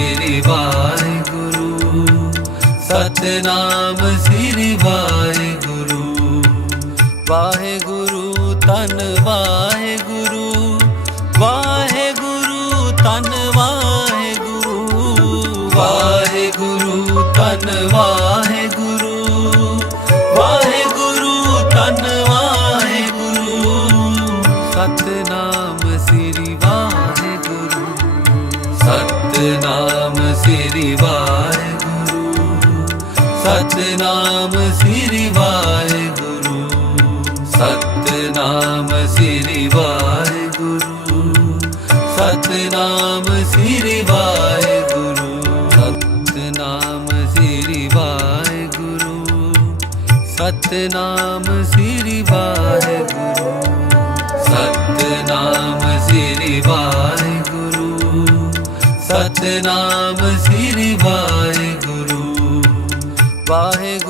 ਸ੍ਰੀ ਵਾਹਿਗੁਰੂ ਸਤਨਾਮ ਸ੍ਰੀ ਵਾਹਿਗੁਰੂ। ਵਾਹਿਗੁਰੂ ਧੰਨ ਵਾਹਿ ਸਤਨਾਮ ਸ੍ਰੀ ਵਾਹਿਗੁਰੂ, ਸਤਨਾਮ ਸ੍ਰੀ ਵਾਹਿਗੁਰੂ, ਸਤਨਾਮ ਸ੍ਰੀ ਵਾਹਿਗੁਰੂ, ਸਤਨਾਮ ਸ੍ਰੀ ਵਾਹਿਗੁਰੂ, ਸਤਨਾਮ ਸ੍ਰੀ ਵਾਹਿਗੁਰੂ, ਸਤਨਾਮ ਸ੍ਰੀ ਵਾਹਿਗੁਰੂ, ਸਤਨਾਮ ਸ੍ਰੀ ਵਾਹਿਗੁਰੂ। ਵਾਹਿਗੁਰੂ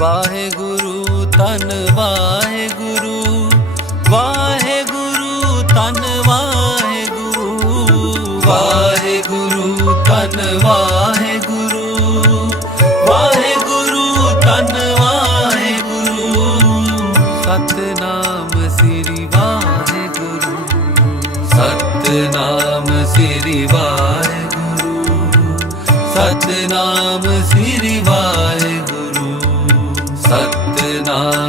ਵਾਹਿਗੁਰੂ ਧੰਨਵਾਦ।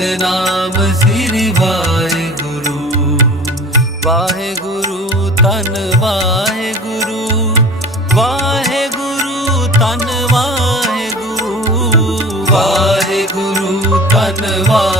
ਸਤਨਾਮ ਸ੍ਰੀ ਵਾਹਿਗੁਰੂ। ਵਾਹਿਗੁਰੂ ਤਨ ਵਾਹਿਗੁਰੂ। ਵਾਹਿਗੁਰੂ ਤਨ ਵਾਹਿਗੁਰੂ। ਵਾਹਿਗੁਰੂ ਤਨ ਵਾਹਿਗੁਰੂ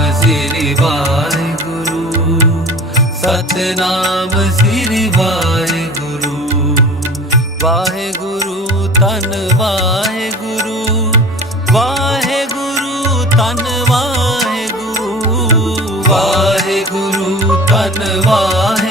ਸਤਨਾਮ ਸ੍ਰੀ ਵਾਹਿਗੁਰੂ। ਵਾਹਿਗੁਰੂ ਤਨ ਵਾਹਿਗੁਰੂ। ਵਾਹਿਗੁਰੂ ਤਨ ਵਾਹਿਗੁਰੂ। ਵਾਹਿਗੁਰੂ ਤਨ ਵਾਹਿਗੁਰੂ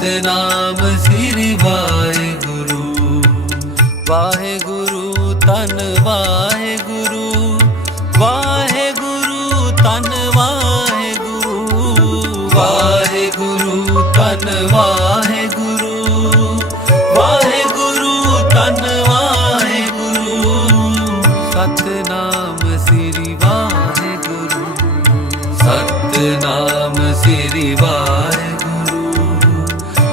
ਸਤਨਾਮ ਸ੍ਰੀ ਵਾਹਿਗੁਰੂ ਵਾਹਿਗੁਰੂ